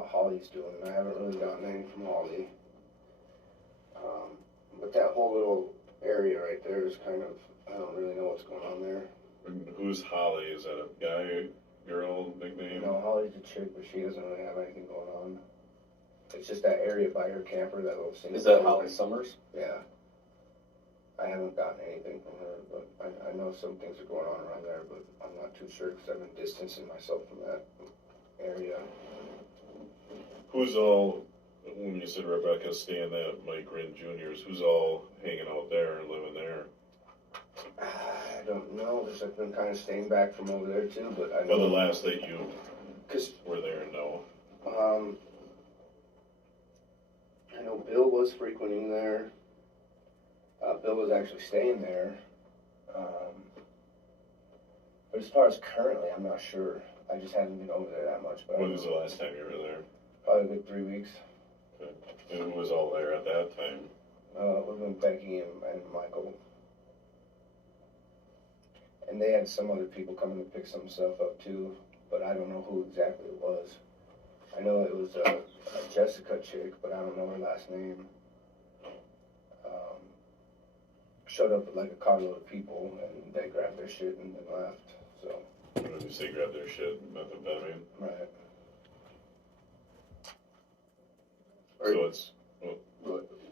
what Holly's doing. I haven't really gotten anything from Holly. But that whole little area right there is kind of, I don't really know what's going on there. And who's Holly? Is that a guy, girl, nickname? No, Holly's a chick, but she doesn't really have anything going on. It's just that area by her camper, that little single. Is that Holly Summers? Yeah. I haven't gotten anything from her, but I know some things are going on around there, but I'm not too sure because I've been distancing myself from that area. Who's all, when you said Rebecca's staying at Mike Green Jr.'s, who's all hanging out there and living there? I don't know, because I've been kind of staying back from over there too, but I know. Well, the last that you were there, no. I know Bill was frequenting there. Bill was actually staying there. But as far as currently, I'm not sure. I just haven't been over there that much. But When was the last time you were there? Probably a good 3 weeks. Okay. And who was all there at that time? It would have been Becky and Michael. And they had some other people coming to pick some stuff up too, but I don't know who exactly it was. I know it was a Jessica chick, but I don't know her last name. Showed up with like a carload of people, and they grabbed their shit and then left. So. When did you say grab their shit? Methamphetamine? Right. So it's.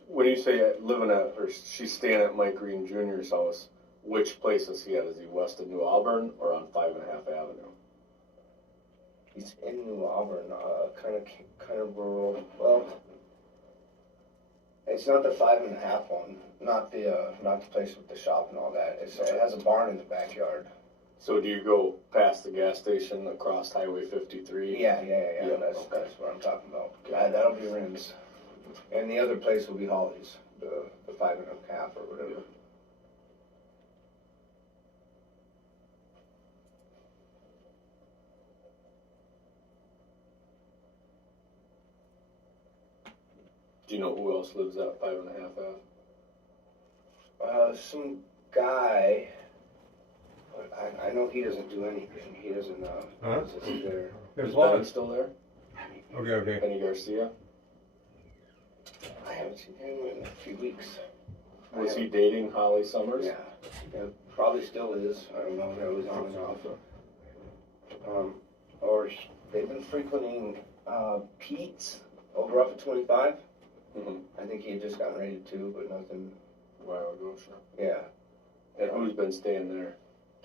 When you say living at, or she's staying at Mike Green Jr.'s house, which place is he at? Is he west of New Auburn or on 5.5 Avenue? He's in New Auburn, kind of rural. Well, it's not the 5.5 one, not the place with the shop and all that. It has a barn in the backyard. So do you go past the gas station across Highway 53? Yeah. That's what I'm talking about. That'll be Rim's, and the other place will be Holly's, the 5.5 or whatever. Do you know who else lives at 5.5 Ave? Some guy. But I know he doesn't do anything. He doesn't. Sit there. Is Benny still there? Okay. Benny Garcia. I haven't seen him in a few weeks. Was he dating Holly Summers? Yeah, probably still is. I don't know. That was on and off. Or they've been frequenting Pete's over off of 25. Mm-hmm. I think he had just gotten raided too, but nothing. A while ago, sure. Yeah. And who's been staying there?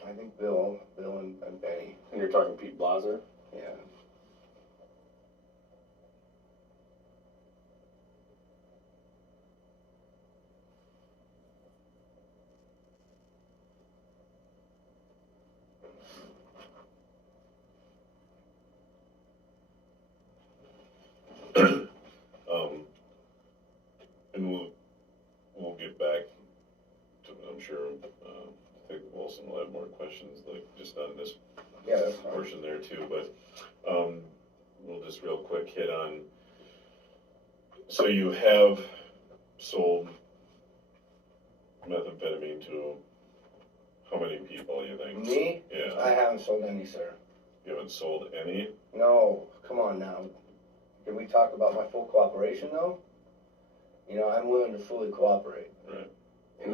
I think Bill and Benny. And you're talking Pete Blaser? Yeah. And we'll get back to, I'm sure, I think Wilson will have more questions, like just on this That's fine. portion there too, but we'll just real quick hit on, so you have sold methamphetamine to how many people, you think? Me? Yeah. I haven't sold any, sir. You haven't sold any? No, come on now. Can we talk about my full cooperation though? You know, I'm willing to fully cooperate. Right.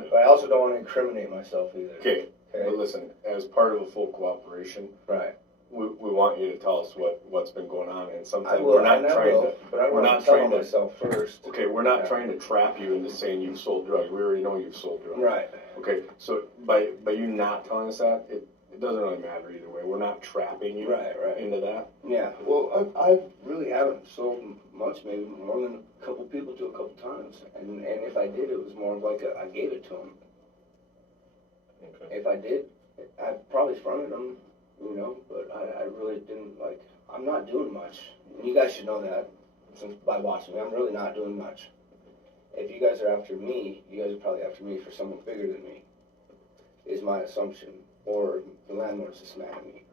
But I also don't want to incriminate myself either. Okay. But listen, as part of a full cooperation, Right. we want you to tell us what's been going on, and I sometimes will, we're not and I trying will, to. but I we're want not to tell trying to. myself first. Okay, we're not trying to trap you into saying you've sold drugs. We already know you've sold drugs. Right. Okay, so by you not telling us that, it doesn't really matter either way. We're not trapping you Right. into that. Yeah. Well, I really haven't sold much, maybe more than a couple people to a couple times. And if I did, it was more of like I gave it to them. Okay. If I did, I probably fronted them, you know, but I really didn't, like, I'm not doing much. And you guys should know that since by watching me. I'm really not doing much. If you guys are after me, you guys are probably after me for someone bigger than me, is my assumption. Or the landlord's just mad at me.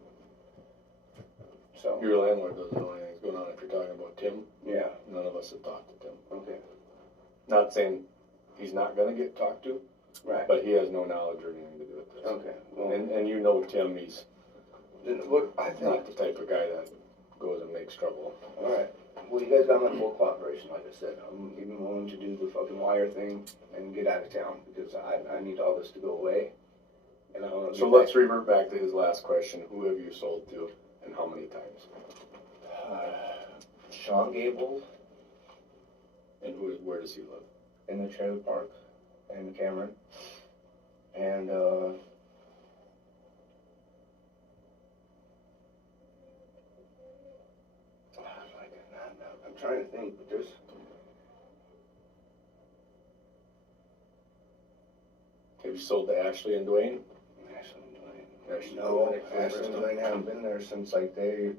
So. Your landlord doesn't know anything's going on if you're talking about Tim. Yeah. None of us have talked to Tim. Okay. Not saying he's not going to get talked to. Right. But he has no knowledge or anything to do with this. Okay. Well, and you know Tim, he's then what I think. not the type of guy that goes and makes trouble. Alright. Well, you guys got my full cooperation, like I said. I'm even willing to do the fucking wire thing and get out of town because I need all this to go away. And I want to. So let's revert back to his last question. Who have you sold to and how many times? Sean Gable And where does he live? in the trailer park in Cameron. And, I'm trying to think, but there's. Have you sold to Ashley and Dwayne? Ashley and Dwayne. Ashley No, and Ashley and Dwayne haven't been there since like they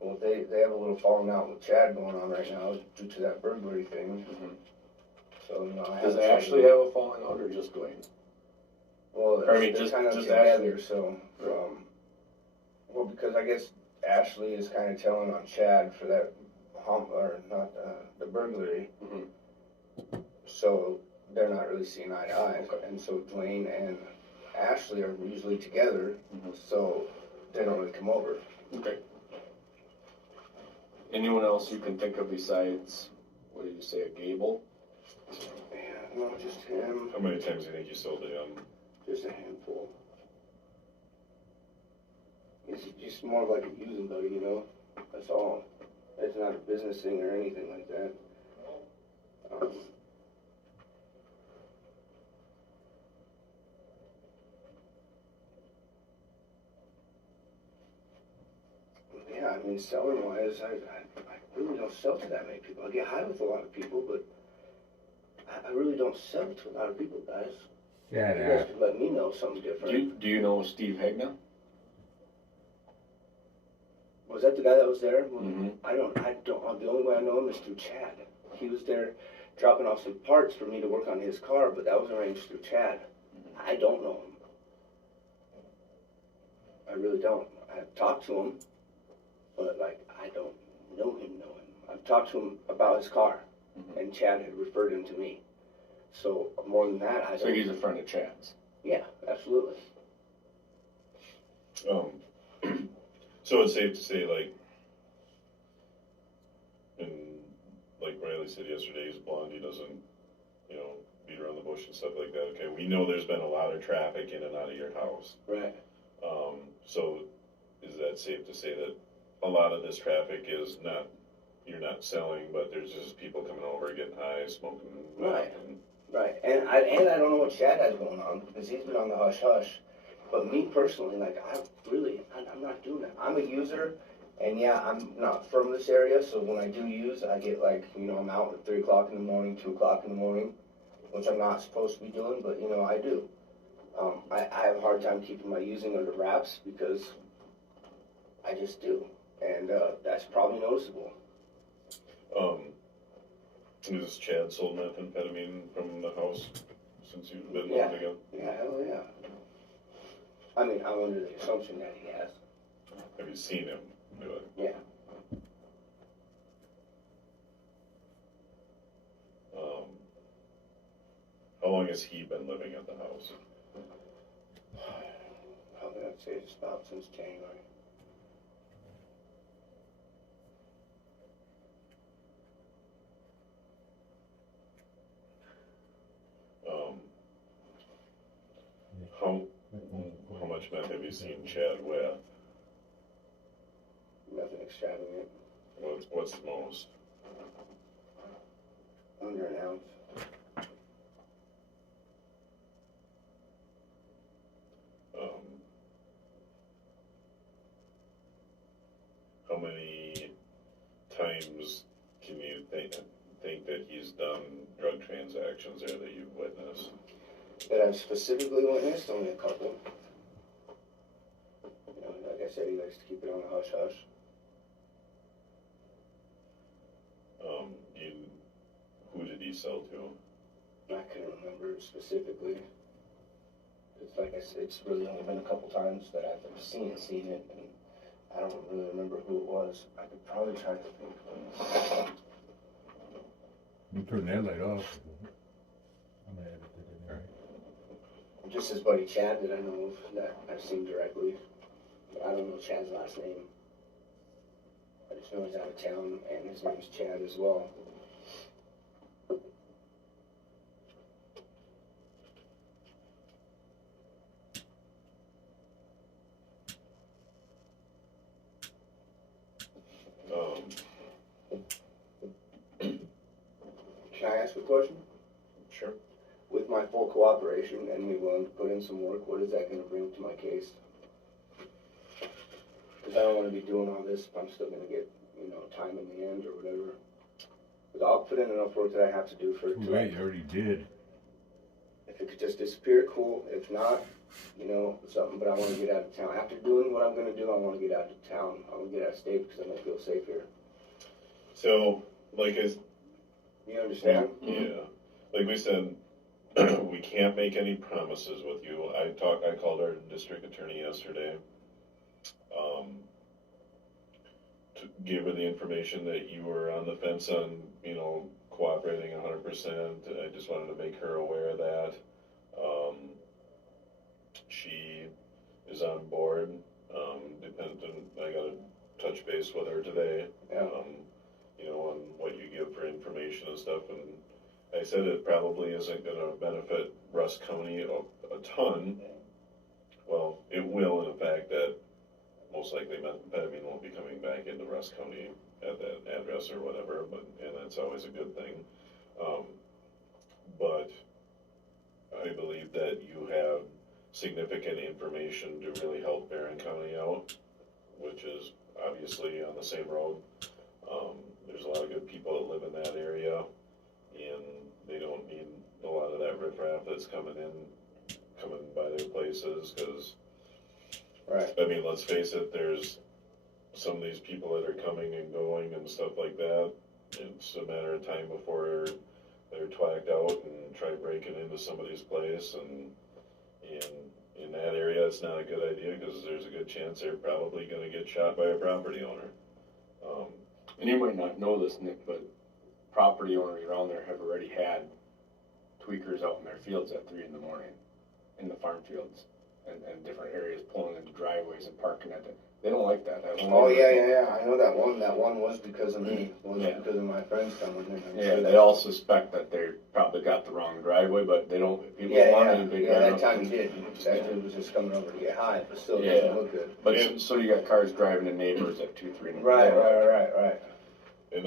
have a little falling out with Chad going on right now due to that burglary thing. Mm-hmm. So no, I Does haven't sold Ashley them. have a falling out or just Dwayne? Well, I mean, they're just kind of Ashley. together. So, well, because I guess Ashley is kind of telling on Chad for that the burglary. Mm-hmm. So they're not really seeing eye to eye. Okay. And so Dwayne and Ashley are usually together, Mm-hmm. so they don't really come over. Okay. Anyone else you can think of besides, what did you say, a Gable? Yeah, no, just him. How many times do you think you sold to him? Just a handful. It's just more of like a using buddy, you know? That's all. It's not a business thing or anything like that. Yeah, I mean, selling wise, I really don't sell to that many people. I get high with a lot of people, but I really don't sell to a lot of people, guys. Yeah, You guys could let me know something different. Do you know Steve Hegna? Was that the guy that was there? Mm-hmm. I don't, the only way I know him is through Chad. He was there dropping off some parts for me to work on his car, but that was arranged through Chad. I don't know him. I really don't. I've talked to him, but like, I don't know him. I've talked to him about his car, Mm-hmm. and Chad had referred him to me. So more than that, I don't. So he's a friend of Chad's. Yeah, absolutely. So it's safe to say, like, and like Riley said yesterday, he's Blondie doesn't, beat around the bush and stuff like that. Okay, we know there's been a lot of traffic in and out of your house. Right. So is that safe to say that a lot of this traffic is not, you're not selling, but there's just people coming over, getting high, smoking. Right. And, Right, and I don't know what Chad has going on because he's been on the hush hush. But me personally, like I'm not doing that. I'm a user, and yeah, I'm not from this area. So when I do use, I get like I'm out at 3 o'clock in the morning, 2 o'clock in the morning, which I'm not supposed to be doing, but I do. I have a hard time keeping my using under wraps because I just do, and that's probably noticeable. Has Chad sold methamphetamine from the house since you've been Yeah. living together? Yeah, hell yeah. I mean, I'm under the assumption that he has. Have you seen him do it? Yeah. How long has he been living at the house? Probably I'd say it's about since January. How much meth have you seen Chad with? Nothing extravagant. What's the most? Under an ounce. How many times can you think that he's done drug transactions there that you've witnessed? That I've specifically witnessed, only a couple. Like I said, he likes to keep it on the hush hush. Who did he sell to? I couldn't remember specifically. It's like I said, it's really only been a couple times that I've seen it, and I don't really remember who it was. I could probably try to think. You turn that light off. I'm gonna edit it in there. Just his buddy Chad that I know of, that I've seen directly. But I don't know Chad's last name. I just know he's out of town, and his name's Chad as well. Can I ask a question? Sure. With my full cooperation and me willing to put in some work, what is that going to bring to my case? Because I don't want to be doing all this if I'm still going to get, time in the end or whatever. But I'll put in enough work that I have to do for it. Too late, you already did. If it could just disappear, cool. If not, something. But I want to get out of town. After doing what I'm going to do, I want to get out of town. I want to get out of state because I don't feel safe here. So, You understand? Yeah. Like we said, we can't make any promises with you. I called our district attorney yesterday. Gave her the information that you were on the fence on, cooperating 100%. I just wanted to make her aware of that. She is on board. Dependent. I got to touch base with her today. Yeah. On what you give for information and stuff. And I said it probably isn't going to benefit Russ County a ton. Well, it will in the fact that most likely methamphetamine won't be coming back into Russ County at that address or whatever, and that's always a good thing. But I believe that you have significant information to really help Barron County out, which is obviously on the same road. There's a lot of good people that live in that area, and they don't need a lot of that riffraff that's coming by their places, because, Right. I mean, let's face it, there's some of these people that are coming and going and stuff like that. It's a matter of time before they're twacked out and try breaking into somebody's place, and in that area, it's not a good idea, because there's a good chance they're probably going to get shot by a property owner. And you might not know this, Nick, but property owners around there have already had tweakers out in their fields at 3 in the morning, in the farm fields and different areas, pulling into driveways and parking at them. They don't like that. Oh, yeah. I know that one. That one was because of me. It wasn't Yeah. because of my friends coming in. Yeah, they all suspect that they probably got the wrong driveway, but they don't. People want any big that drive time up. he did. That dude was just coming over to get high, but still Yeah. doesn't look good. But Yeah. so you got cars driving to neighbors at 2, 3 in the Right. morning. And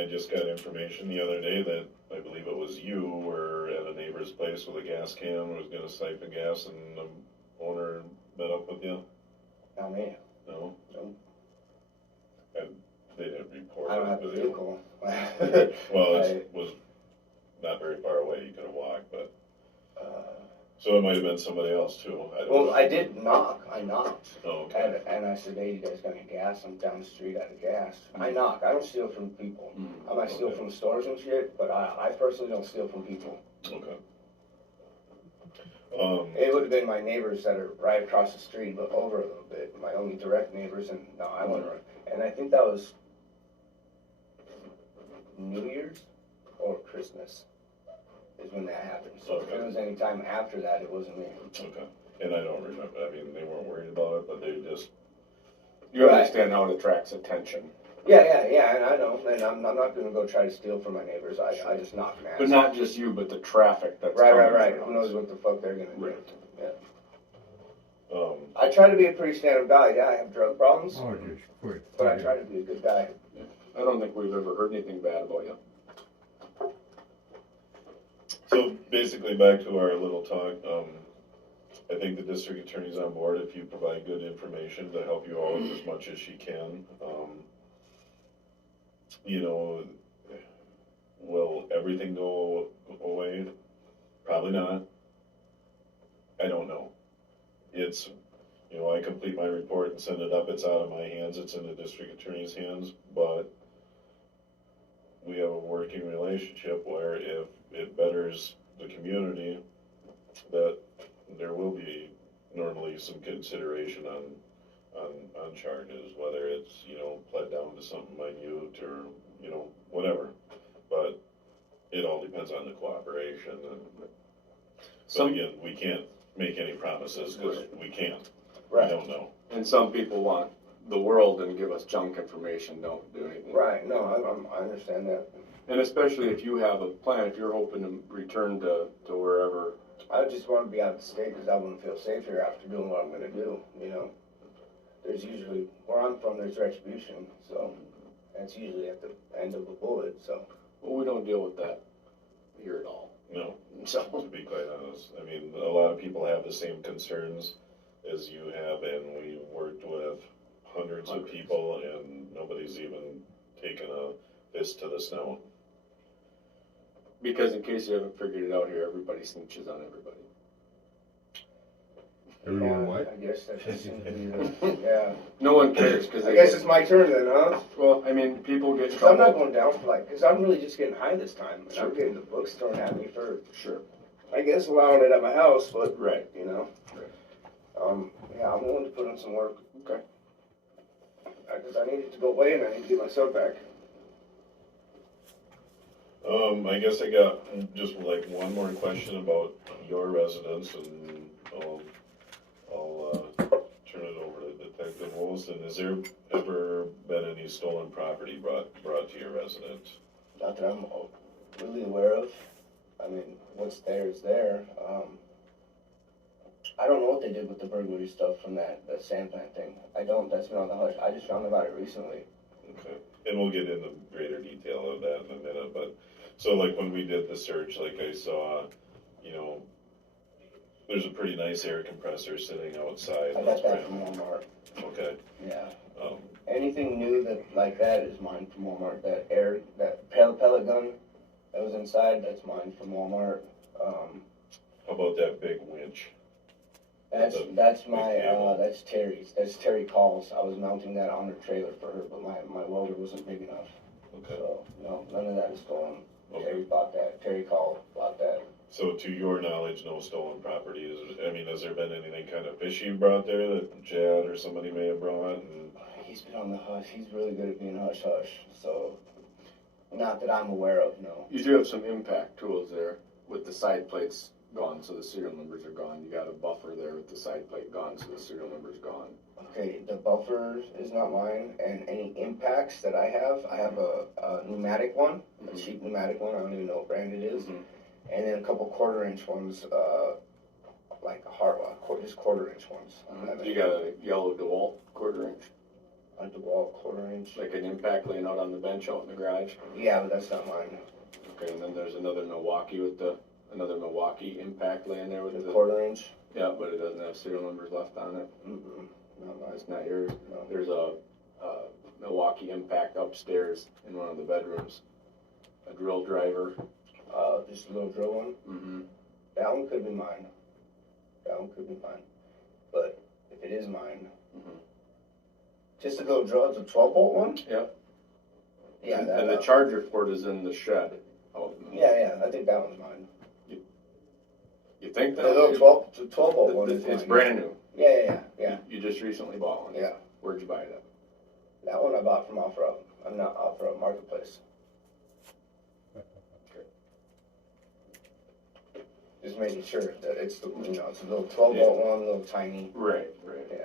I just got information the other day that I believe it was you were at a neighbor's place with a gas can, was going to siphon gas, and the owner met up with you? Not me. No? No. And they didn't report I don't it have a with you. vehicle. Well, it was not very far away. You could have walked, but Uh, so it might have been somebody else too. I don't know. well, I did knock. I knocked. Oh, okay. And I said, hey, you guys got any gas? I'm down the street out of gas. I knock. I don't steal from people. I might steal Okay. from stores and shit, but I personally don't steal from people. Okay. It would have been my neighbors that are right across the street, but over a little bit. My only direct neighbors, and no, I went around. And I think that was New Year's or Christmas is when that happened. So if it was any time after that, it wasn't me. Okay. And I don't remember. I mean, they weren't worried about it, but they just. You understand how it attracts attention. Yeah, and I know, and I'm not going to go try to steal from my neighbors. I just knock them. But not just you, but the traffic that's Right. coming Who knows what the fuck they're going to do? Right. Yeah. I try to be a pretty stand-up guy. Yeah, I have drug problems, Oh, just quit. but I try to be a good guy. I don't think we've ever heard anything bad about you. So basically, back to our little talk. I think the district attorney's on board if you provide good information to help you out as much as she can. Will everything go away? Probably not. I don't know. It's, I complete my report and send it up. It's out of my hands. It's in the district attorney's hands. But we have a working relationship where if it betters the community, that there will be normally some consideration on charges, whether it's, pled down to something minute or, whatever. But it all depends on the cooperation. So again, we can't make any promises because we can't. Right. We don't know. And some people want the world and give us junk information, don't do anything. Right, no, I understand that. And especially if you have a plan, if you're hoping to return to wherever. I just want to be out of the state because I wouldn't feel safe here after doing what I'm going to do, you know. There's usually, where I'm from, there's retribution, so that's usually at the end of a bullet, so. Well, we don't deal with that here at all. No, So, to be quite honest. I mean, a lot of people have the same concerns as you have, and we worked with hundreds of people, and nobody's even taken a fist to the snout. because in case you haven't figured it out here, everybody snitches on everybody. Everyone Yeah, what? I guess that just seems to be the, yeah. No one cares because I guess it's my turn then, huh? well, I mean, people get 'Cause I'm not trouble. going down for like, because I'm really just getting high this time. And Sure. I'm getting the books thrown at me for, Sure. I guess, allowing it at my house, but, Right. you know. Right. Yeah, I'm willing to put in some work. Okay. Because I need it to go away and I need to get myself back. I guess I got just like one more question about your residence, and I'll turn it over to Detective Wilson. Has there ever been any stolen property brought to your residence? Not that I'm really aware of. I mean, what's there is there. I don't know what they did with the burglary stuff from that sand plant thing. I don't, that's been on the hush. I just found about it recently. Okay, and we'll get into greater detail of that in a minute, but, so like when we did the search, like I saw, you know, there's a pretty nice air compressor sitting outside. I got that from Walmart. Okay, Yeah. um, Anything new that like that is mine from Walmart. That pellet gun that was inside, that's mine from Walmart. how about that big winch? That's my big cable. that's Terry's. That's Terry Call's. I was mounting that on her trailer for her, but my welder wasn't big enough. Okay, So no, none of that is stolen. Okay. Terry bought that. Terry Call bought that. so to your knowledge, no stolen property is, I mean, has there been anything kind of fishy brought there that Chad or somebody may have brought? And He's been on the hush. He's really good at being hush hush. So not that I'm aware of, no. You do have some impact tools there with the side plates gone, so the serial numbers are gone. You got a buffer there with the side plate gone, so the serial number's gone. Okay, the buffer is not mine, and any impacts that I have a pneumatic one, a cheap pneumatic one, I don't even know what brand it is, Mhm. and then a couple quarter-inch ones, like a hard one, just quarter-inch ones. You got a yellow DeWalt quarter-inch, A DeWalt quarter-inch. like an impact laying out on the bench out in the garage. Yeah, but that's not mine. Okay, and then there's another Milwaukee impact laying there with The the quarter-inch. yeah, but it doesn't have serial numbers left on it. Mm-mm, not mine. It's not yours. No. There's a Milwaukee impact upstairs in one of the bedrooms. A drill driver. Just a little drill one. Mm-hmm. That one could be mine. But if it is mine, Mhm. just a little drill. It's a 12-volt one. Yep. Yeah, And the charger port is in the shed. Oh, Yeah, I think that one's mine. You think The that? little 12-volt one is It's mine. brand new. Yeah. You just recently bought one. Yeah. Where'd you buy it at? That one I bought from OfferUp. I'm not OfferUp Marketplace. Just making sure that it's the it's a little 12-volt one, a little tiny. Right. Yeah.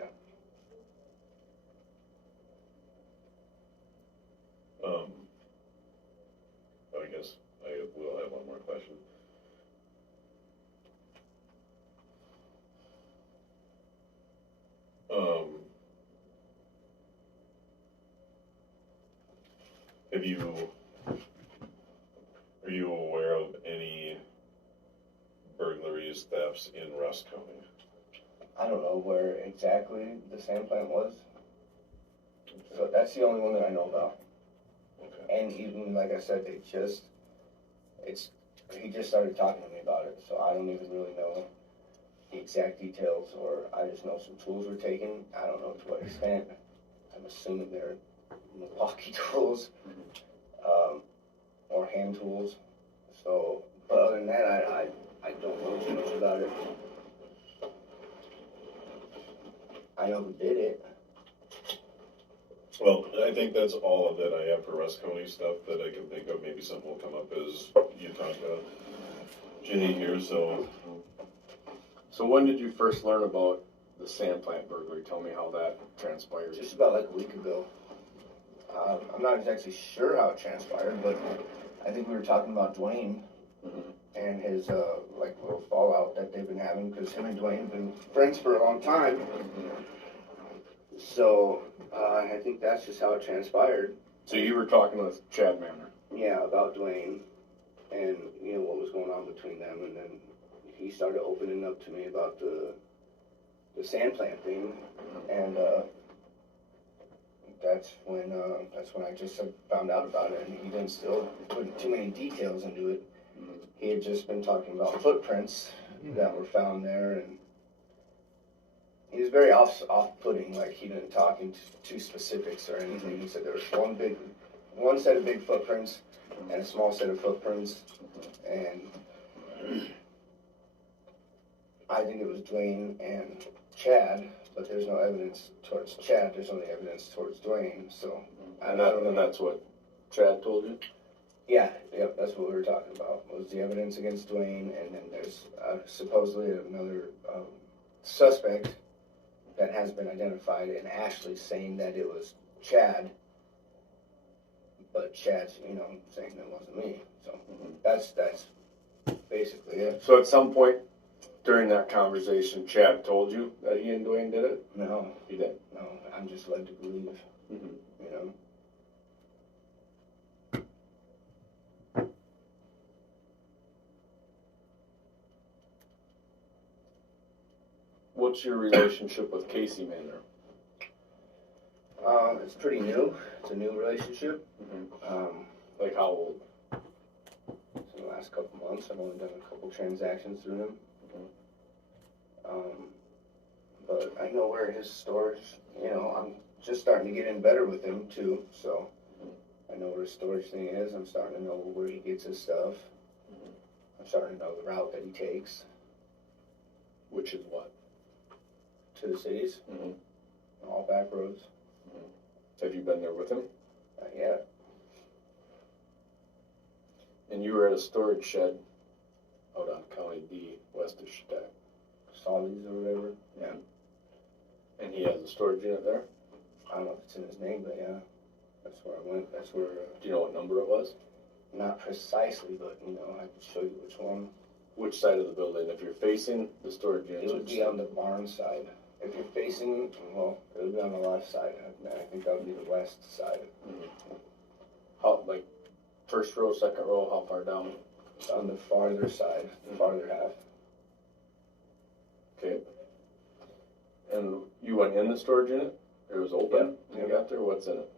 I guess I will have one more question. Are you aware of any burglaries, thefts in Rusk County? I don't know where exactly the sand plant was. So that's the only one that I know about. Okay. And even like I said, he just started talking to me about it, so I don't even really know the exact details, or I just know some tools were taken. I don't know to what extent. I'm assuming they're Milwaukee tools, or hand tools. So, but other than that, I don't know too much about it. I know who did it. Well, I think that's all of that I have for Rusk County stuff that I can think of. Maybe something will come up as you talk to Jay here, so. So when did you first learn about the sand plant burglary. Tell me how that transpired. Just about like a week ago. I'm not exactly sure how it transpired, but I think we were talking about Dwayne and his like little fallout that they've been having, because him and Dwayne have been friends for a long time. So I think that's just how it transpired. So you were talking with Chad Manor. Yeah, about Dwayne and what was going on between them, and then he started opening up to me about the sand plant thing, and that's when I just found out about it, and he didn't still put too many details into it. He had just been talking about footprints that were found there, and he was very off-putting. Like, he didn't talk into too specifics or anything. He said there was one set of big footprints and a small set of footprints, and I think it was Dwayne and Chad, but there's no evidence towards Chad. There's only evidence towards Dwayne. So I don't know. And that's what Chad told you? Yeah, that's what we were talking about, was the evidence against Dwayne, and then there's supposedly another suspect that has been identified, and Ashley saying that it was Chad, but Chad's, saying that wasn't me. So that's basically it. So at some point during that conversation, Chad told you that he and Dwayne did it? No, He did. no, I'm just led to believe, What's your relationship with Casey Manor? It's pretty new. It's a new relationship. Like how old? In the last couple months, I've only done a couple transactions through him. But I know where his storage, I'm just starting to get in better with him too, so I know where his storage thing is. I'm starting to know where he gets his stuff. I'm starting to know the route that he takes. Which is what? To the cities. All back roads. Have you been there with him? Not yet. And you were at a storage shed out on County D, west of Chautauqua. Solly's or whatever. Yeah. And he has a storage unit there? I don't know if it's in his name, but yeah. That's where I went. That's where, Do you know what number it was? not precisely, but, I could show you which one. Which side of the building? If you're facing the storage unit, It would be on the barn side. If you're facing, well, it would be on the left side. I think that would be the west side. How, like, first row, second row, how far down? It's on the farther side, the farther half. Okay. And you went in the storage unit? It was open when you got there? What's in it?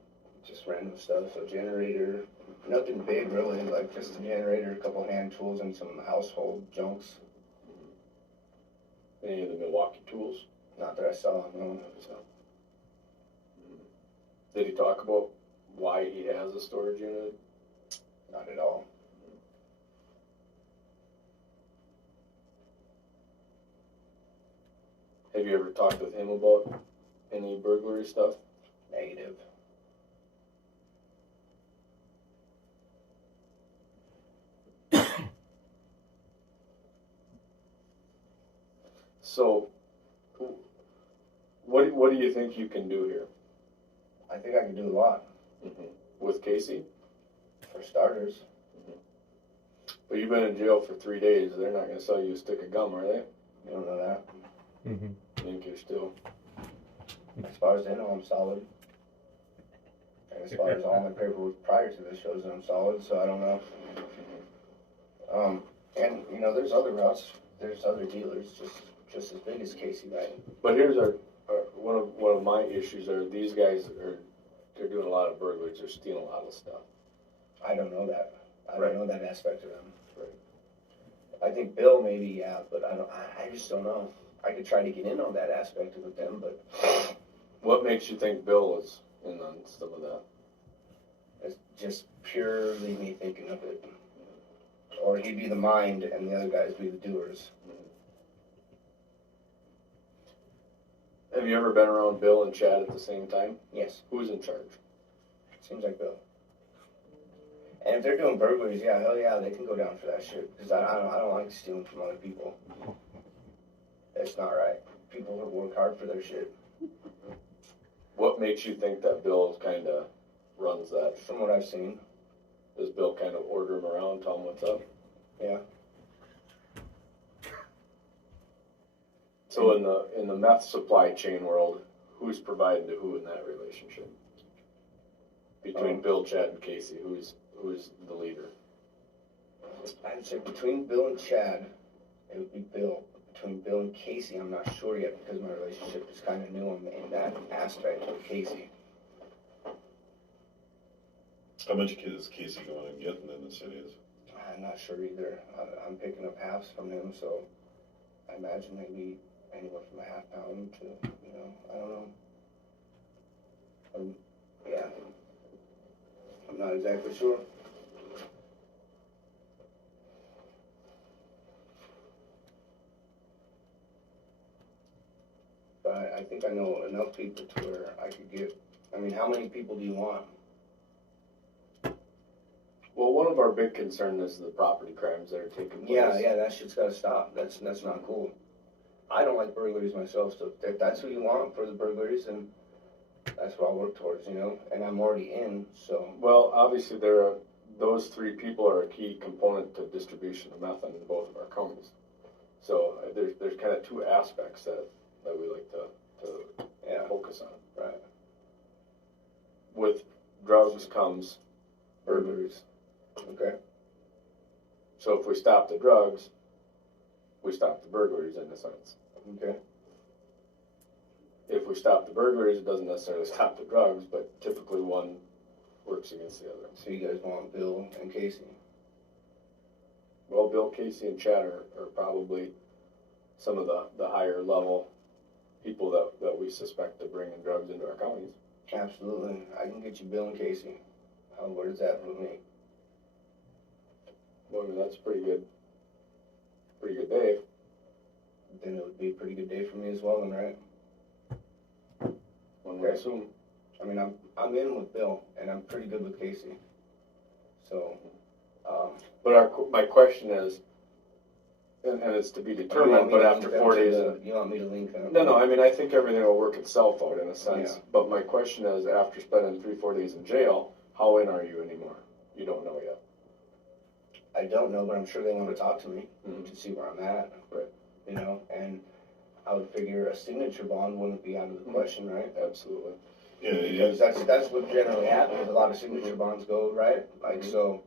Just random stuff. So generator, nothing big really, like just a generator, a couple hand tools, and some household junks. Any of the Milwaukee tools? Not that I saw, no. So. Did he talk about why he has a storage unit? Not at all. Have you ever talked with him about any burglary stuff? Negative. So, what do you think you can do here? I think I can do a lot. With Casey? For starters. But you've been in jail for 3 days. They're not going to sell you a stick of gum, are they? You don't know that. I think you're still. As far as they know, I'm solid. And as far as all my paperwork prior to this shows that I'm solid, so I don't know. And, there's other routes. There's other dealers just as big as Casey, right? But here's one of my issues are these guys they're doing a lot of burglaries. They're stealing a lot of stuff. I don't know that. I Right. don't know that aspect of them. Right. I think Bill maybe, yeah, but I just don't know. I could try to get in on that aspect of them, but What makes you think Bill is in on some of that? it's just purely me thinking of it. Or he'd be the mind and the other guys be the doers. Have you ever been around Bill and Chad at the same time? Yes, Who's in charge? seems like Bill. And if they're doing burglaries, yeah, hell yeah, they can go down for that shit. Because I don't like stealing from other people. It's not right. people work hard for their shit. What makes you think that Bill kind of runs that? From what I've seen, Does Bill kind of order him around, tell him what's up? yeah. So in the meth supply chain world, who's providing to who in that relationship? Between Bill, Chad, and Casey, who's the leader? I'd say between Bill and Chad, it would be Bill. Between Bill and Casey, I'm not sure yet because my relationship is kind of new in that aspect with Casey. How much is Casey going and getting in the cities? I'm not sure either. I'm picking up halves from him, so I imagine maybe anywhere from a half pound to, I don't know. Yeah. I'm not exactly sure. But I think I know enough people to where I could get, how many people do you want? Well, one of our big concerns is the property crimes that are taking place. Yeah, that shit's gotta stop. That's not cool. I don't like burglaries myself, so if that's who you want for the burglaries, then that's what I'll work towards, and I'm already in, so. Well, obviously those three people are a key component to distribution of meth in both of our counties. So there's kind of two aspects that we like to focus on. Right. With drugs comes burglaries. Okay. So if we stop the drugs, we stop the burglaries in a sense. Okay. If we stop the burglaries, it doesn't necessarily stop the drugs, but typically one works against the other. So you guys want Bill and Casey? Well, Bill, Casey, and Chad are probably some of the higher level people that we suspect of bringing drugs into our counties. Absolutely. I can get you Bill and Casey. Where does that put me? Well, that's a pretty good day. Then it would be a pretty good day for me as well, then, right? One would assume. I'm in with Bill, and I'm pretty good with Casey. So, But my question is, and it's to be determined, but after 4 days. You want me to link them? No, I think everything will work itself out in a sense. Yeah. But my question is, after spending 3-4 days in jail, how in are you anymore? You don't know yet. I don't know, but I'm sure they want to talk to me Mm-hmm. to see where I'm at. Right. And I would figure a signature bond wouldn't be out of the question, right? Absolutely. Yeah, Because that's what generally happens. A lot of signature bonds go, right? Like, so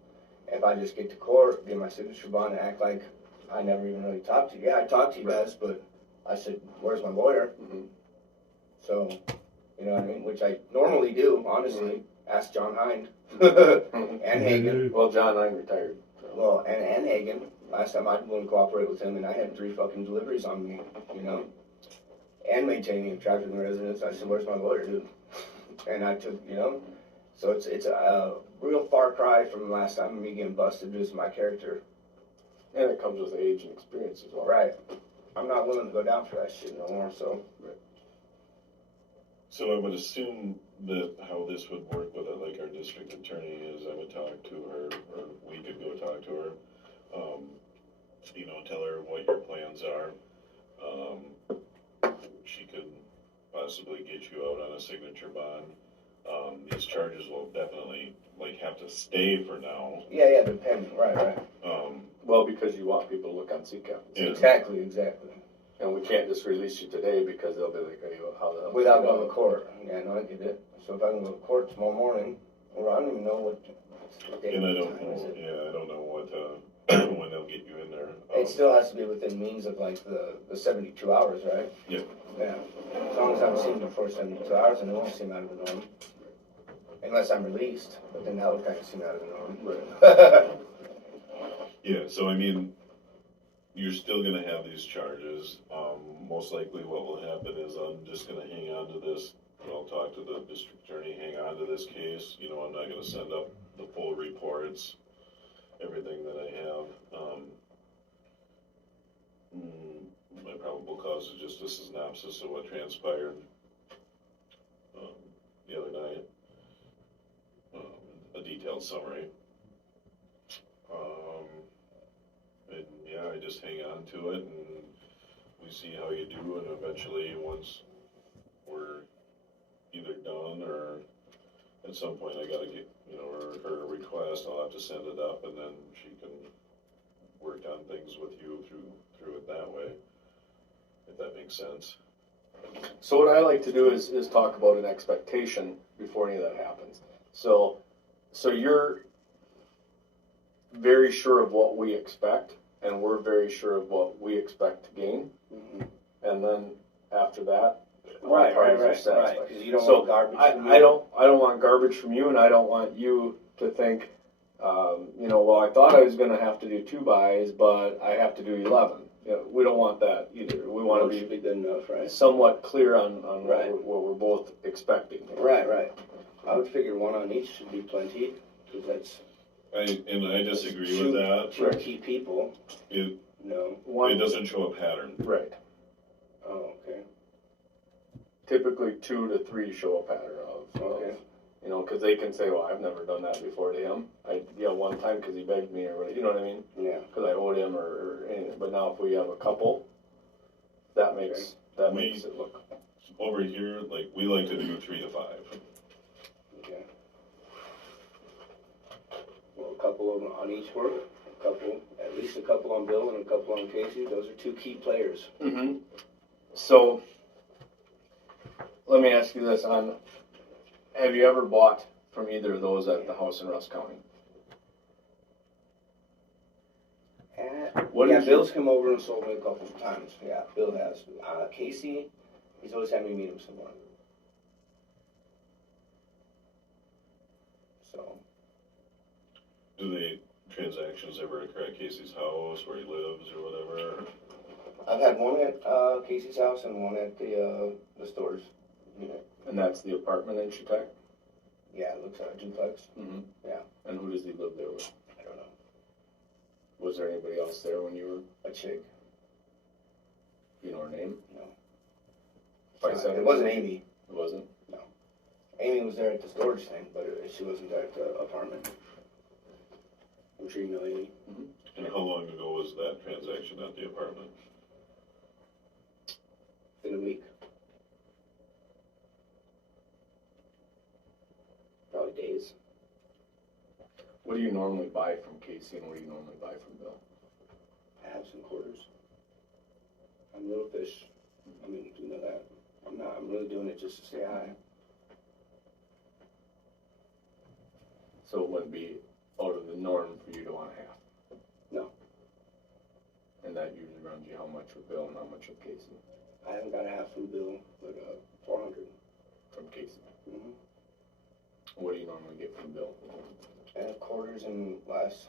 if I just get to court, get my signature bond, and act like I never even really talked to you. Yeah, I talked to you guys, but I said, where's my lawyer? Mm-hmm. So, you know what I mean? Which I normally do, honestly. Ask John Hind and Hagen. Well, John, I'm retired. So. Well, and Hagen. Last time I wouldn't cooperate with him, and I had 3 fucking deliveries on me, and maintaining a trafficking residence. I said, where's my lawyer, dude? And I took, so it's a real far cry from the last time me getting busted due to my character. And it comes with age and experience as well. Right. I'm not willing to go down for that shit no more, so. Right. So I would assume that how this would work with it, like our district attorney is, I would talk to her, or we could go talk to her, tell her what your plans are. She could possibly get you out on a signature bond. These charges will definitely have to stay for now. Yeah, depending. Right. Well, because you want people to look on CCAP. Yeah. Exactly. And we can't just release you today because they'll be like, hey, how the hell? Without going to court. Yeah, no, I get it. So if I can go to court tomorrow morning, or I don't even know what day And I what don't time is know, it. I don't know what, when they'll get you in there. It still has to be within means of the 72 hours, right? Yeah. Yeah. As long as I'm seen before 72 hours, then it won't seem out of the norm. Unless I'm released, but then that would kind of seem out of the norm. Right. Yeah, so you're still gonna have these charges. Most likely what will happen is I'm just gonna hang on to this. I'll talk to the district attorney, hang on to this case. I'm not gonna send up the full reports, everything that I have. My probable cause is just a synopsis of what transpired the other night. A detailed summary. And yeah, I just hang on to it, and we you see how you do, and eventually, once we're either done or at some point I gotta get, you know, her request, I'll have to send it up, and then she can work on things with you through it that way, if that makes sense. So what I like to do is talk about an expectation before any of that happens. So you're very sure of what we expect, and we're very sure of what we expect to gain, and then after that, all parties are satisfied. Because you don't want garbage from me. I don't want garbage from you, and I don't want you to think, you know, well, I thought I was going to have to do 2 buys, but I have to do 11. You know, we don't want that either. We want to be good enough, right? somewhat clear on what we're both expecting. Right. I would figure 1 on each should be plenty, because that's. I disagree with that. 2 key people. It No. It doesn't show a pattern. Right. Oh, okay. Typically 2 to 3 show a pattern of Okay. you know, because they can say, well, I've never done that before to him. One time because he begged me, or whatever, you know what I mean? Yeah. Because I owed him or anything. But now if we have a couple, that makes it look. Over here, like, we like to do 3 to 5. Okay. Well, a couple of them on each work, at least a couple on Bill and a couple on Casey. Those are 2 key players. Mm-hmm. So, let me ask you this: have you ever bought from either of those at the house in Russ County? Bill's come over and sold me a couple of times. Yeah, Bill has. Casey, he's always had me meet him somewhere. So. Do the transactions ever occur at Casey's house where he lives or whatever? I've had one at Casey's house and one at the stores. And that's the apartment in Chautauqua? Yeah, it looks like a duplex. Mm-hmm. Yeah. And who does he live there with? I don't know. Was there anybody else there when you were? A chick. You know her name? No. If I said It wasn't Amy. It wasn't? No. Amy was there at the storage thing, but she wasn't there at the apartment. I'm sure you know Amy. Mm-hmm. And how long ago was that transaction at the apartment? In a week. Probably days. What do you normally buy from Casey, and what do you normally buy from Bill? I have some quarters. I'm little fish. I mean, you know that. I'm really doing it just to stay high. So it wouldn't be out of the norm for you to want a half? No. And that usually runs you how much with Bill and how much with Casey? I haven't got a half from Bill, but 400. From Casey? Mm-hmm. What do you normally get from Bill? And quarters and less.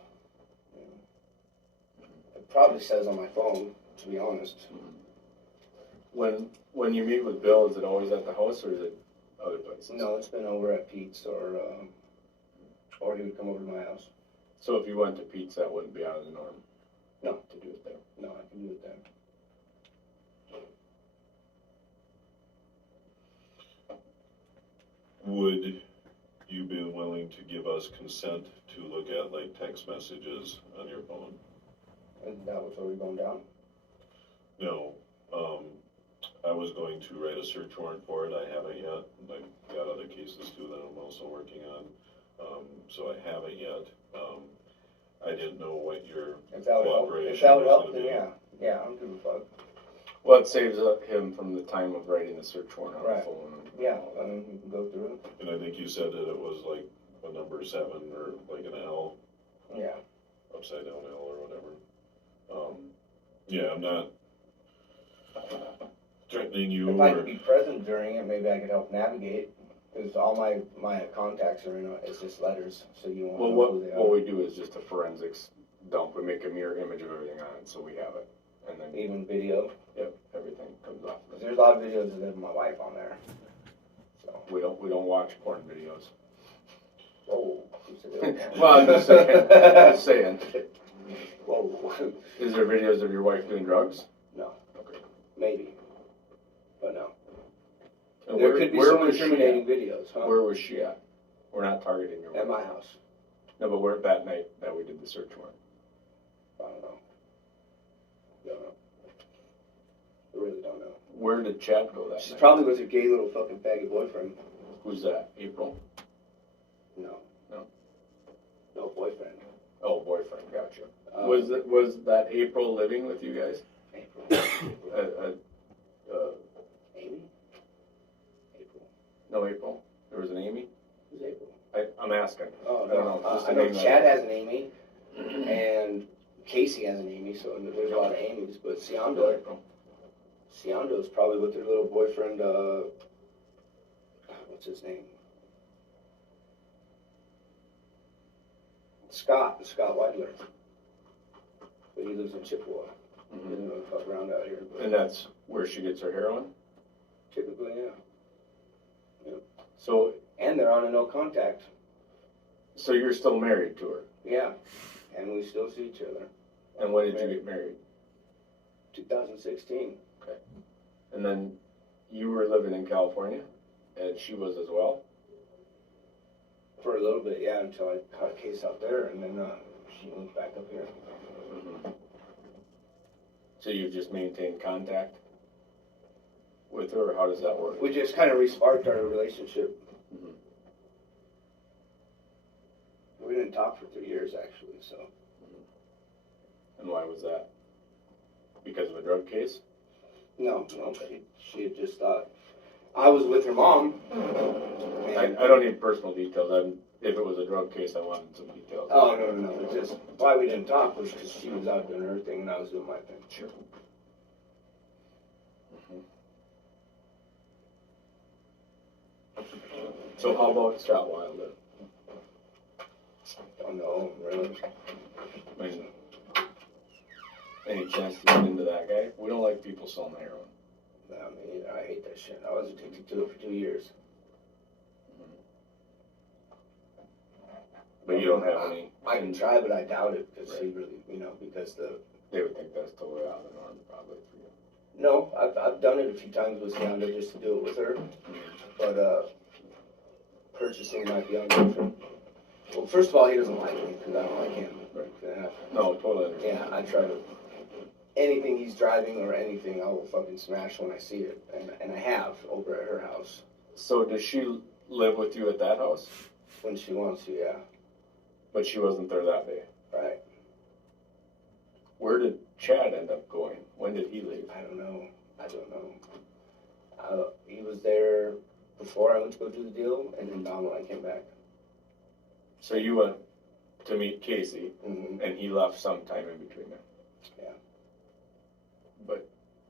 You know. It probably says on my phone, to be honest. When you meet with Bill, is it always at the house or is it other places? No, it's been over at Pete's or he would come over to my house. So if you went to Pete's, that wouldn't be out of the norm? No. To do it there? No, I can do it there. Would you be willing to give us consent to look at, like, text messages on your phone? And that was already going down? No. I was going to write a search warrant for it. I haven't yet. I've got other cases too that I'm also working on. So I haven't yet. I didn't know what your cooperation If that would was help, gonna then be. yeah. I don't give a fuck. Well, it saves him from the time of writing the search warrant on the phone. Yeah, I mean, you can go through it. And I think you said that it was like a number 7 or like an L. Yeah. Upside down L or whatever. Yeah, I'm not threatening you If I or could be present during it, maybe I could help navigate. Because all my contacts are in it's just letters, so you won't Well, know who they are. what we do is just a forensics dump. We make a mirror image of everything on it, so we have it. And then, Even video. yep, everything comes off. Because there's a lot of videos of my wife on there. So. We don't watch porn videos. Whoa. Who said that? Well, I'm just saying. Just saying. Whoa. Is there videos of your wife doing drugs? No. Okay. Maybe. But no. And There could be where some was she incriminating at? videos, huh? Where was she at? We're not targeting your wife. At my house. No, but where that night that we did the search warrant. I don't know. Don't know. really don't know. Where did Chad go that She's night? probably with her gay little fucking faggot boyfriend. Who's that? April? No. No. No boyfriend. Oh, boyfriend. Gotcha. Was that April living with you guys? April. Amy? April. No, April. There was an Amy. Who's April? I'm asking. Oh, I don't know. Just I a know name Chad that- has an Amy, and Casey has an Amy, so there's a lot of Amy's, but Siondo's probably with her little boyfriend, what's his name? Scott Weidler. But he lives in Chippewa. He doesn't really fuck around out here. But And that's where she gets her heroin? typically, yeah. So And they're on a no contact. so you're still married to her? Yeah. And we still see each other. And when did you get married? 2016. And then you were living in California, and she was as well? For a little bit, yeah, until I caught a case out there, and then she moved back up here. So you've just maintained contact with her, or how does that work? We just kind of re-sparked our relationship. Mhm. We didn't talk for 3 years, actually, so. And why was that? Because of a drug case? No, she had just thought. I was with her mom. I don't need personal details. If it was a drug case, I wanted some details. Oh, no. It's just why we didn't talk was because she was out doing her thing and I was doing my thing. Sure. So how about Scott Wilder? Don't know, really. I mean, any chance to get into that guy? We don't like people selling heroin. I mean, I hate that shit. I was addicted to it for 2 years. But you don't have any. I can try, but I doubt it because Right. she really, because They would think that's totally out of the norm, probably for you. No, I've done it a few times with Sianda just to do it with her, but purchasing might be on different. Well, first of all, he doesn't like me because I don't like him. Right. No, totally understand. Yeah, I try to. Anything he's driving or anything, I will fucking smash when I see it, and I have over at her house So does she live with you at that house? when she wants to. Yeah, But she wasn't there that day. right. Where did Chad end up going? When did he leave? I don't know. He was there before I went to go do the deal, and then gone when I came back. So you went to meet Casey, Mm-hmm. and he left sometime in between there. Yeah. But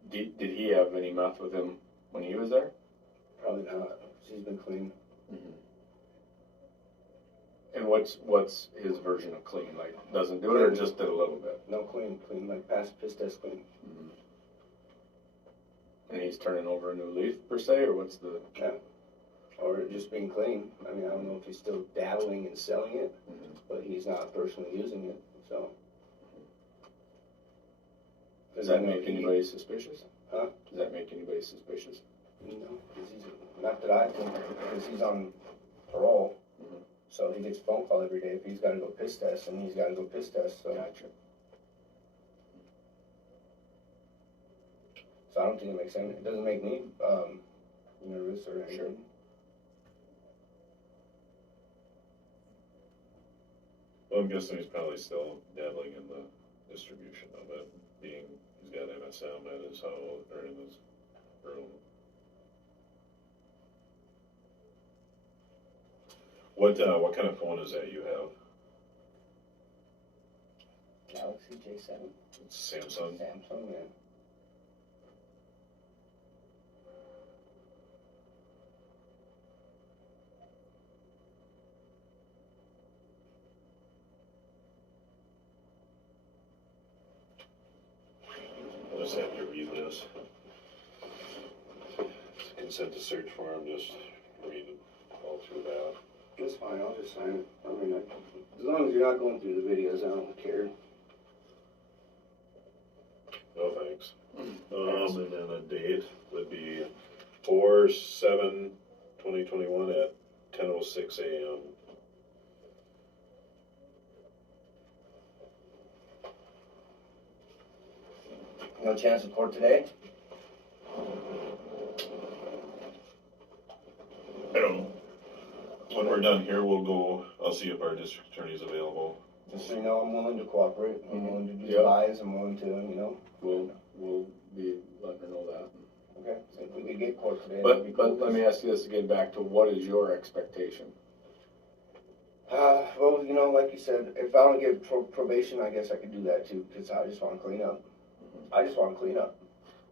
did he have any meth with him when he was there? Probably not. She's been clean. And what's his version of clean? Like, doesn't do it, or just did a little bit? No, clean, like past piss test clean. And he's turning over a new leaf, per se, or what's the... Or just being clean. I mean, I don't know if he's still dabbling and selling it, but he's not personally using it, so. Does that make anybody suspicious? Huh? Does that make anybody suspicious? No, because not that I think, because he's on parole. So he gets a phone call every day if he's got to go piss test, and he's got to go piss test, so. Gotcha. So I don't think it makes sense. It doesn't make me nervous or anything. Sure. Well, I'm guessing he's probably still dabbling in the distribution of it, being he's got MSM at his house or in his room. What kind of phone is that you have? Galaxy J7. It's Samsung. Samsung, yeah. I'll just have you read this. It's a consent to search form, just read it all through that. That's fine, I'll just sign it. I mean, as long as you're not going through the videos, I don't care. No thanks. And then a date would be 4/7/2021 at 10:06 a.m. No chance of court today? when we're done here, I'll see if our district attorney's available. Just so you know, I'm willing to cooperate. I'm willing to do Yeah. buys. I'm willing to, you know. We'll be letting her know that. Okay. So if we could get court today, that'd be cool. But let me ask you this again, back to what is your expectation? Well, you know, like you said, if I don't get probation, I guess I could do that too, because I just want to clean up. I just want to clean up.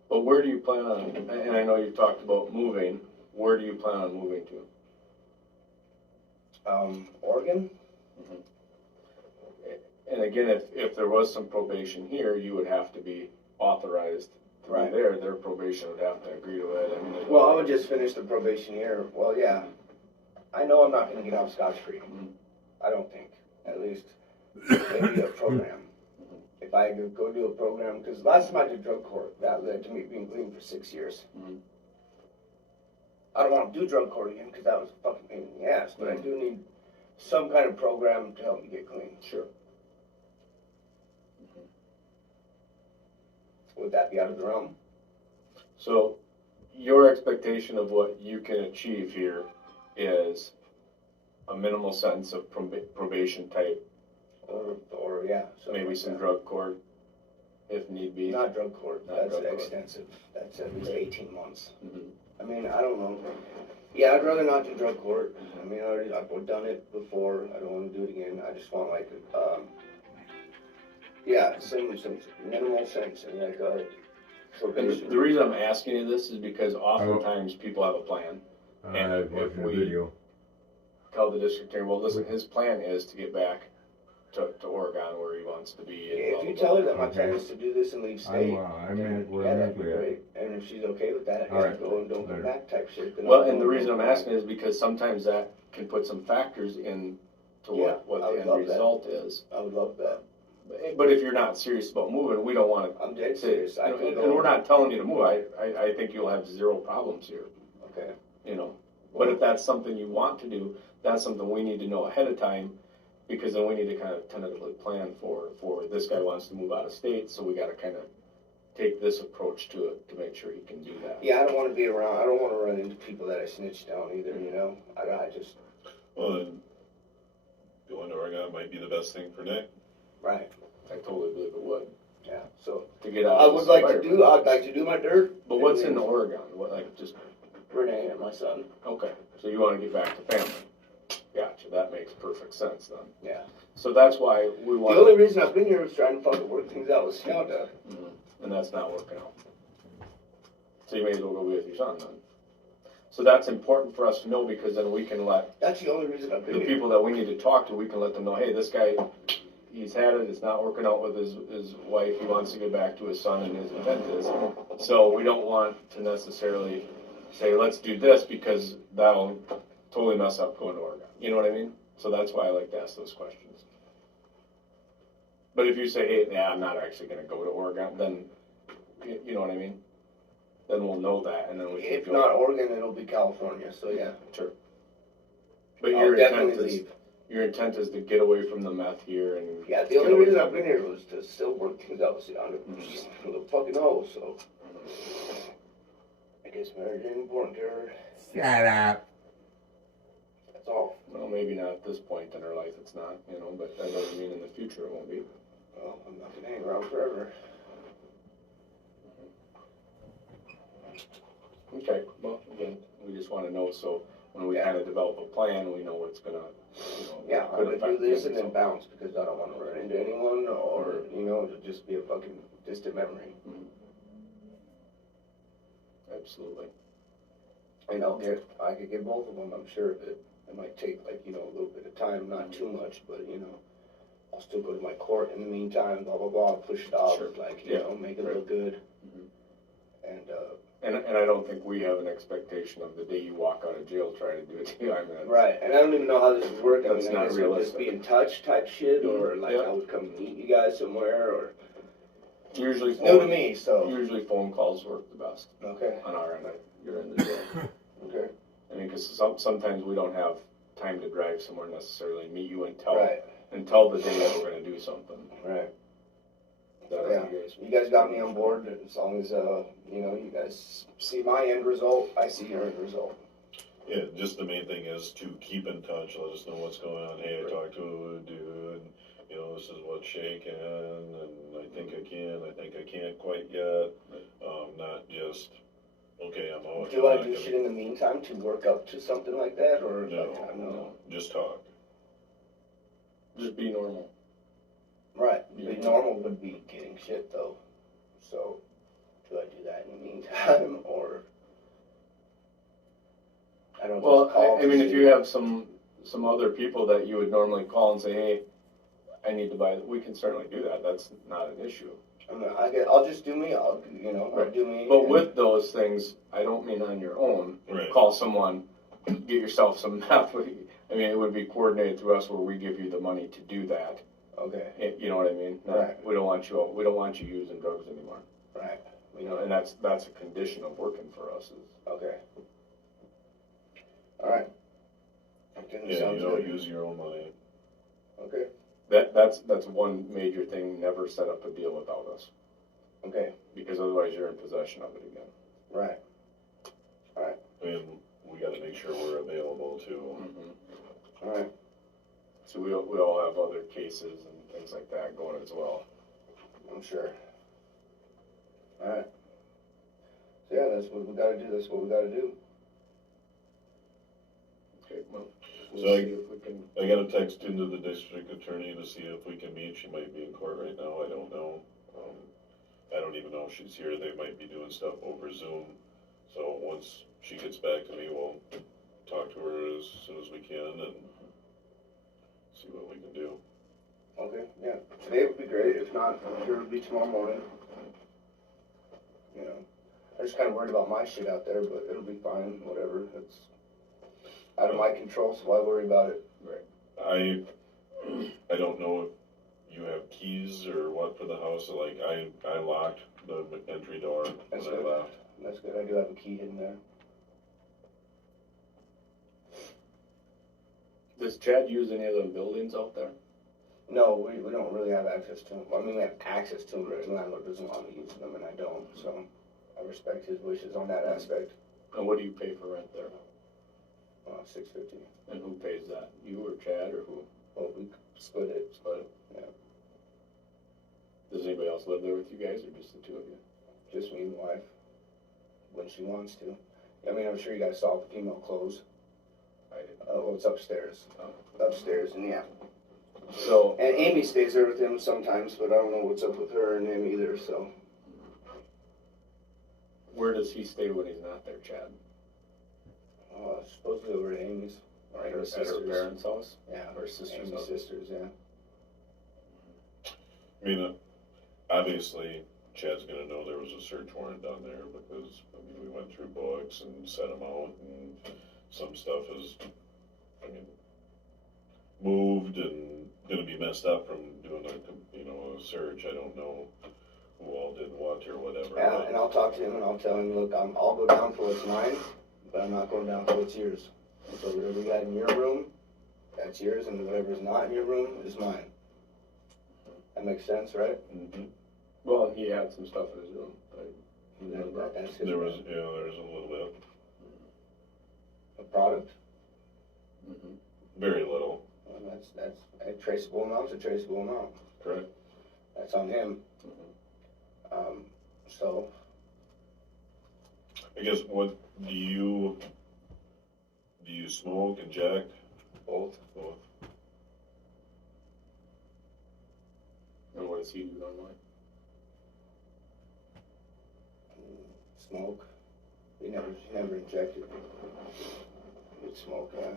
But where do you plan on, and I know you've talked about moving, where do you plan on moving to? Oregon? And again, if there was some probation here, you would have to be authorized to Right. be there. Their probation would have to agree to it. I mean, Well, I would just finish the probation here. Well, yeah. I know I'm not going to get out scotch-free. I don't think. At least maybe a program. If I could go do a program, because last time I did drug court, that led to me being clean for 6 years. I don't want to do drug court again because that was a fucking pain in the ass, but I do need some kind of program to help me get clean. Sure. Would that be out of the realm? So your expectation of what you can achieve here is a minimal sentence of probation type, Or yeah. maybe some drug court if need be. Not drug court. Not That's drug court. extensive. That's at least 18 months. Mhm. I mean, I don't know. Yeah, I'd rather not do drug court. I mean, I've done it before. I don't want to do it again. I just want like, some minimal sentencing, like And probation. the reason I'm asking you this is because oftentimes people have a plan. And I've watched if the we- video. Tell the district attorney, well, listen, his plan is to get back to Oregon where he wants to be. And If blah, you blah, tell her blah. that my plan is to do this and leave state, I'm then, at where yeah, I'm that'd be at. great. And if she's okay with that, I All guess right. go and don't come Later. back type shit. then Well, I'll and go the reason I'm back. asking is because sometimes that can put some factors in to Yeah, what I the would end love that. result is. I would love that. But if you're not serious about moving, we don't want to. I'm dead serious. I can And go. we're not telling you to move. I think you'll have zero problems here. Okay. You know, but if that's something you want to do, that's something we need to know ahead of time, because then we need to kind of tentatively plan for this guy wants to move out of state, so we got to kind of take this approach to it to make sure he can do that. Yeah, I don't want to be around. I don't want to run into people that I snitched down either. You know, I just Well, then, going to Oregon might be the best thing for Nick. right. I totally believe it would. Yeah. So To get out. I of would this like to environment. do. I'd like to do my dirt. But what's in Oregon? What, like, just Renee and my son. okay? So you want to get back to family? Gotcha. That makes perfect sense then. Yeah. So that's why we want. The only reason I've been here was trying to fucking work things out with Scout. And that's not working out. So you may as well go be with your son then. So that's important for us to know, because then we can let That's the only reason I've been the here. people that we need to talk to, we can let them know, hey, this guy, he's had it, it's not working out with his wife, he wants to get back to his son, and his intent is. So we don't want to necessarily say, let's do this, because that'll totally mess up going to Oregon. You know what I mean? So that's why I like to ask those questions. But if you say, hey, yeah, I'm not actually going to go to Oregon, then, you know what I mean? Then we'll know that, and then we can If feel not Oregon, it'll be California. So yeah. sure. But I'll your definitely intent is leave. your intent is to get away from the meth here and Yeah, the only reason I've been here was to still work things out with Scout. Who the fucking knows? So I guess marriage ain't important to her. Shut up. That's all. well, maybe not at this point in her life it's not, you know, but that doesn't mean in the future it won't be. Well, I'm not gonna hang around forever. Okay, well, again, we just want to know, so when we Yeah. kind of develop a plan, we know what's gonna, you know, Yeah, could I'm gonna affect do this things, and then so. bounce because I don't want to run into anyone or, you know, it'll just be a fucking distant memory. Absolutely. And I could get both of them, I'm sure of it. It might take like, you know, a little bit of time, not too much, but you know, I'll still go to my court in the meantime, blah, blah, blah, push it off, Sure. like, you Yeah, know, make it right. look good. Mhm. And, And I don't think we have an expectation of the day you walk out of jail trying to do it to you. I mean, right, and I don't even know how this would work. I That's mean, not I guess I'll just realistic. be in touch type shit, or like Yeah. I would come meet you guys somewhere, or usually it's new to me, so. Usually phone calls work the best Okay, on our end. You're in the jail. okay, I mean, because sometimes we don't have time to drive somewhere necessarily, meet you until the day that we're going to do something. right. That Yeah. You guys got me on board as long as, you know, you guys see my end result, I see your end result. Yeah, just the main thing is to keep in touch, let us know what's going on. Hey, I talked to a dude, you know, this is what's shaking, and I think I can't quite yet. Not just, okay, I'm out. Do I do shit in the meantime to work up to something like that, or No, just talk. Just be normal. Right. Yeah. The normal would be getting shit though. So, do I do that in the meantime, or I don't? Well, just call I mean, to if see- you have some other people that you would normally call and say, hey, I need to buy, we can certainly do that. That's not an issue. I'll just do me. I'll do me. But with those things, I don't mean on your own. Right. Call someone, get yourself some meth. I mean, it would be coordinated through us where we give you the money to do that. Okay. You know what I mean? Right. We don't want you using drugs anymore. Right. You know, and that's a condition of working for us. Okay. All right. Okay, Yeah, sounds you don't good. use your own money. Okay. That's one major thing. Never set up a deal without us, Okay. because otherwise you're in possession of it again. Right. And we gotta make sure we're available too. All right. So we all have other cases and things like that going as well. I'm sure. All right. So yeah, that's what we gotta do. That's what we gotta do. Okay, well, So we'll see if we can. I got a text into the district attorney to see if we can meet. She might be in court right now. I don't know. I don't even know if she's here. They might be doing stuff over Zoom. So once she gets back to me, we'll talk to her as soon as we can and see what we can do. Okay. Yeah. Today would be great. If not, I'm sure it'll be tomorrow morning. You know, I'm just kind of worried about my shit out there, but it'll be fine. Whatever. It's out of my control, so why worry about it? I don't know if you have keys or what for the house. Like I locked the entry door That's when I good. left. That's good. I do have a key in there. Does Chad use any of the buildings out there? No, we don't really have access to them. Well, I mean, we have access to them, but the landlord doesn't want me using them, and I don't. So I respect his wishes on that aspect. And what do you pay for rent there? $650. And who pays that? You or Chad or who? Well, we split it. Split it? Yeah. Does anybody else live there with you guys or just the two of you? Just me and my wife, when she wants to. I mean, I'm sure you guys saw the female clothes. I didn't. Well, it's upstairs. Upstairs, and yeah. So, And Amy stays there with him sometimes, but I don't know what's up with her and him either, so. where does he stay when he's not there, Chad? Supposedly over at Amy's. Or At her her sister's. parents' house? Yeah, Her sister's Amy's house? sisters, yeah. I mean, obviously, Chad's gonna know there was a search warrant down there because, I mean, we went through books and set them out, and some stuff is, I mean, moved and gonna be messed up from doing a search. I don't know who all did what or whatever. Yeah, but- and I'll talk to him and I'll tell him, look, I'll go down for what's mine, but I'm not going down for what's yours. So whatever you got in your room, that's yours, and whatever's not in your room is mine. That makes sense, right? Mhm. Well, he had some stuff in his room. That's his There was a little bit, a product. Mm-hmm. very little, And that's a traceable amount's a traceable amount. correct? That's on him. So I guess what do you smoke, inject? both. Both. And what does he do normally? Smoke. He never injected. He'd smoke, yeah.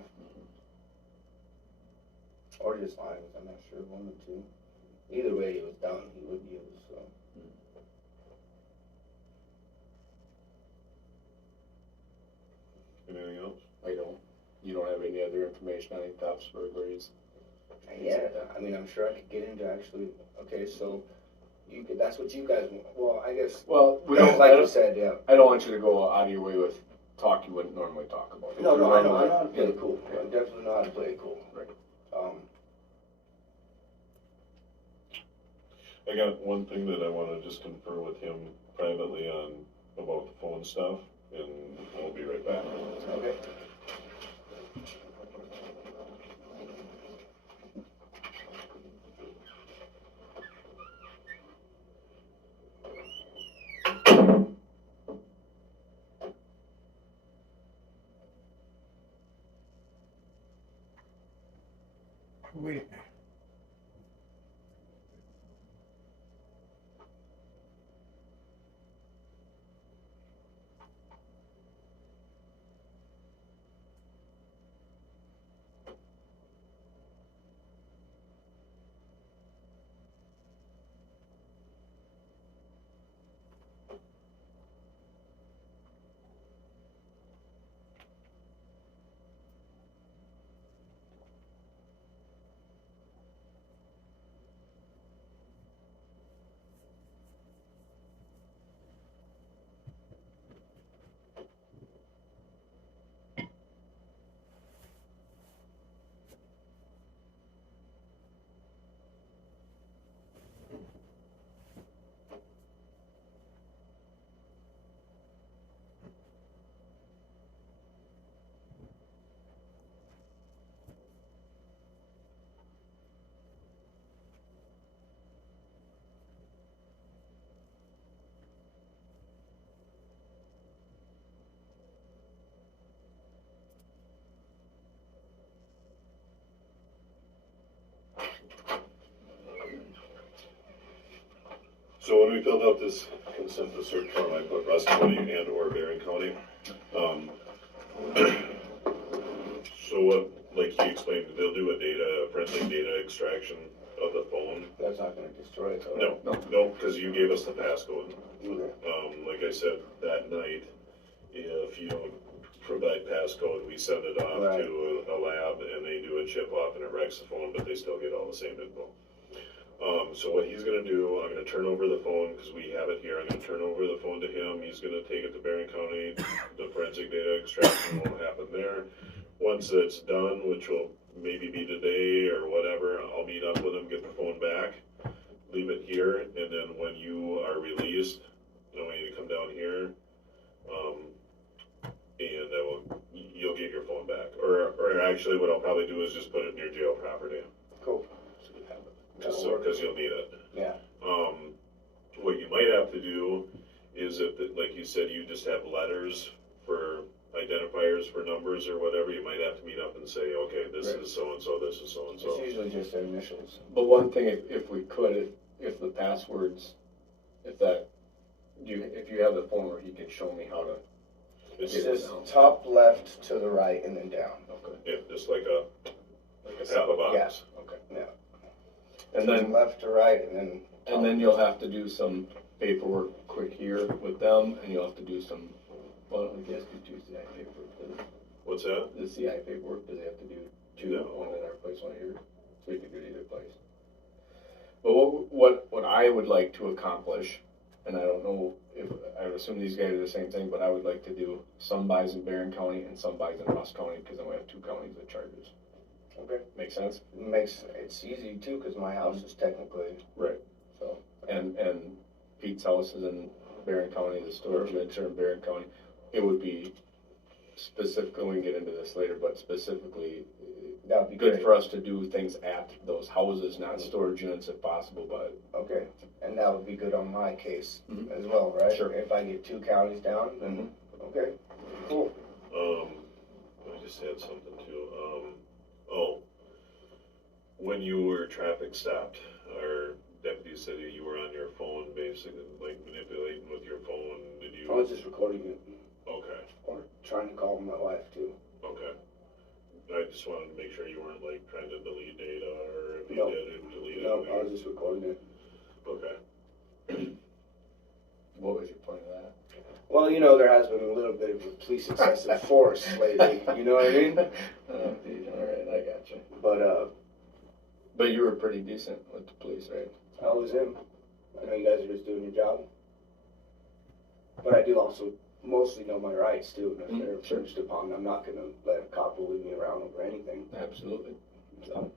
Or just lines, I'm not sure, one or two. Either way, he was done, he would use, so. Anything else? I don't. You don't have any other information on any thefts, burglaries? Yeah, I mean, I'm sure I could get into actually, okay, so that's what you guys want. Well, I guess, Well, we don't. like you said, yeah. I don't want you to go out of your way with talk you wouldn't normally talk about. No, I know, I know how to play Yeah. it cool. I definitely know how to play it cool. Right. I got one thing that I wanna just confer with him privately on about the phone stuff, and I'll be right back. Okay. Wait. So when we filled out this consent to search form, I put Russ County and or Barron County. So what, like he explained, they'll do a forensic data extraction of the phone. That's not gonna destroy it, though. No, because you gave us the passcode. Okay. Like I said, that night, if you don't provide passcode, we send it off Right. to a lab and they do a chip off and it wrecks the phone, but they still get all the same info. So what he's gonna do, I'm gonna turn over the phone, because we have it here, I'm gonna turn over the phone to him, he's gonna take it to Barron County, the forensic data extraction will happen there. Once it's done, which will maybe be today or whatever, I'll meet up with him, get the phone back, leave it here, and then when you are released, I want you to come down here, and you'll get your phone back. Or actually what I'll probably do is just put it in your jail property. Cool. So you have it. Just so, because you'll need it. Yeah. What you might have to do is if, like you said, you just have letters for identifiers for numbers or whatever, you might have to meet up and say, okay, this Right. is so-and-so, this is so-and-so. It's usually just their initials. But one thing, if we could, if the passwords, if you have the phone where he can show me how to. It's get it just down. top left to the right and then down. Okay. Yeah, just like a half a box. Yeah. Okay. Yeah. And then left to right and then. And then you'll have to do some paperwork quick here with them, and you'll have to do some, well, I guess do two CI paperwork. What's that? The CI paperwork, do they have to do two, No. one in our place, one here? So you can do it either place. But what I would like to accomplish, and I don't know if, I would assume these guys are the same thing, but I would like to do some buys in Barron County and some buys in Ross County, because then we have two counties that charges. Okay. Make sense? It's easy too, because my house is technically. Right. So. And Pete's house is in Barron County, the storage units are in Barron County. It would be specifically, we can get into this later, but specifically, That would be good great. for us to do things at those houses, not storage units if possible, but. Okay, and that would be good on my case Mhm. as well, right? Sure. If I get two counties down, then, okay, cool. I just had something too. When you were traffic stopped, our deputy said you were on your phone, basically, like manipulating with your phone. Did you? I was just recording it, Okay. or trying to call my wife too. Okay. I just wanted to make sure you weren't like trying to delete data, or if you No. did, delete it. No, I was just recording it. Okay. What was your point of that? Well, there has been a little bit of a police excessive force lately, you know what I mean? Oh, geez, all right, I got you. But, But you were pretty decent with the police, right? I was him. I know you guys are just doing your job. But I do also mostly know my rights too, and if they're infringed upon, I'm not gonna let a cop bully me around over anything. Absolutely. So.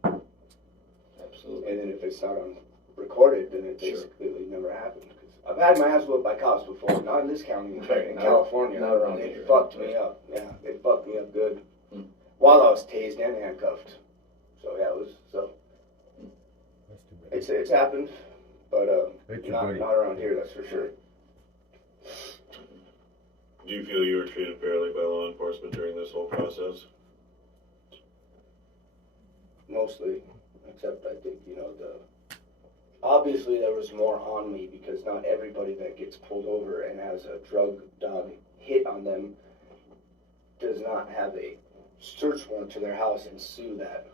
Absolutely. And then if it's not on recorded, then it basically never happened. Cause I've had my ass whooped by cops before, not in this county, in California. Not around they here. fucked me up. Yeah, they fucked me up good. Hmm. While I was tased and handcuffed. So yeah, it was That's too bad. it's happened, but That's your not buddy. around here, that's for sure. Do you feel you were treated fairly by law enforcement during this whole process? Mostly. Except I think, obviously there was more on me because not everybody that gets pulled over and has a drug dog hit on them does not have a search warrant to their house and sue that.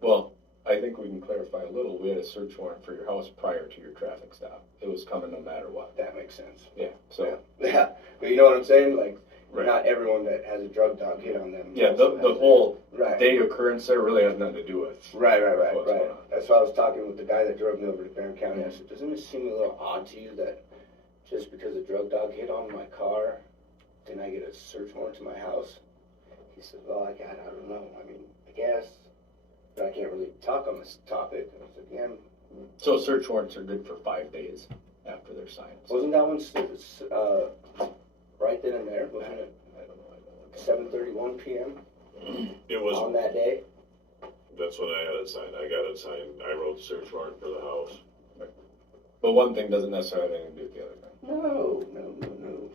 Well, I think we can clarify a little. We had a search warrant for your house prior to your traffic stop. It was coming no matter what. That makes sense. Yeah, so. Yeah, but you know what I'm saying? Like, Right. not everyone that has a drug dog hit on them. Yeah, also the has whole right. day occurrence there really has nothing to do with. Right. what's going on. That's why I was talking with the guy that drove me over to Barron County. I said, doesn't it seem a little odd to you that just because a drug dog hit on my car, then I get a search warrant to my house? He said, well, I don't know. I mean, I guess, but I can't really talk on this topic. I said, yeah. So search warrants are good for 5 days after they're signed. Wasn't that one right then and there? Wasn't it I don't know. 7:31 p.m. It was, on that day? that's when I had it signed. I got it signed. I wrote the search warrant for the house. But one thing doesn't necessarily have anything to do with the other thing. No.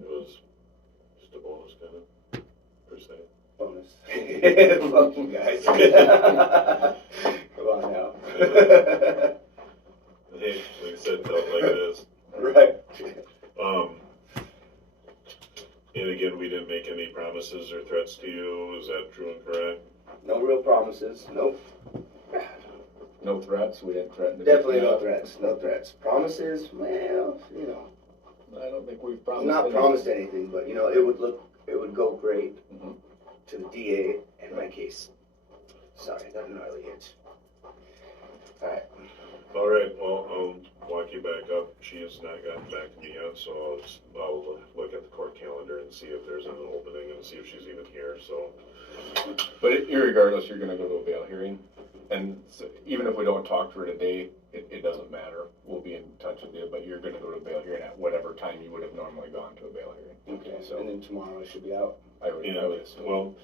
It was just a bonus kind of, per se. Bonus. Fuck you guys. Come on now. Hey, like I said, tell it like it is. Right. And again, we didn't make any promises or threats to you. Is that true and correct? No real promises. Nope. No threats. We didn't threaten to Definitely pick you no up. threats. No threats. Promises? Well, I don't think we've I'm promised. not anything. promised anything, but it would go great Mhm. to the DA and my case. Sorry, that gnarly itch. Alright. All right, well, I'll walk you back up. She has not gotten back to me yet, so I'll look at the court calendar and see if there's an opening and see if she's even here, so. But irregardless, you're going to go to a bail hearing. And so even if we don't talk to her today, it doesn't matter. We'll be in touch with you, but you're going to go to a bail hearing at whatever time you would have normally gone to a bail hearing. Okay, So- and then tomorrow I should be out. I would assume. Well,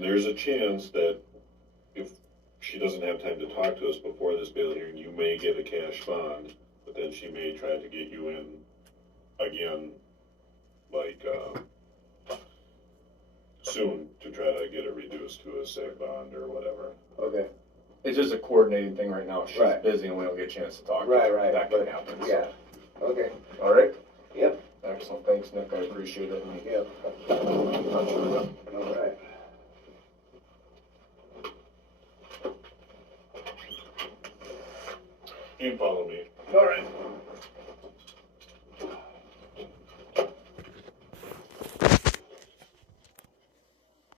there's a chance that if she doesn't have time to talk to us before this bail hearing, you may get a cash bond, but then she may try to get you in again, like, soon to try to get it reduced to a seg bond or whatever. Okay. It's just a coordinating thing right now. She's Right. busy and we don't get a chance to talk. Right. That can but, happen. so. Yeah. Okay. All right. Yep. Excellent. Thanks, Nick. I appreciate it. And Yep. touch with you. Alright. You can follow me. Alright.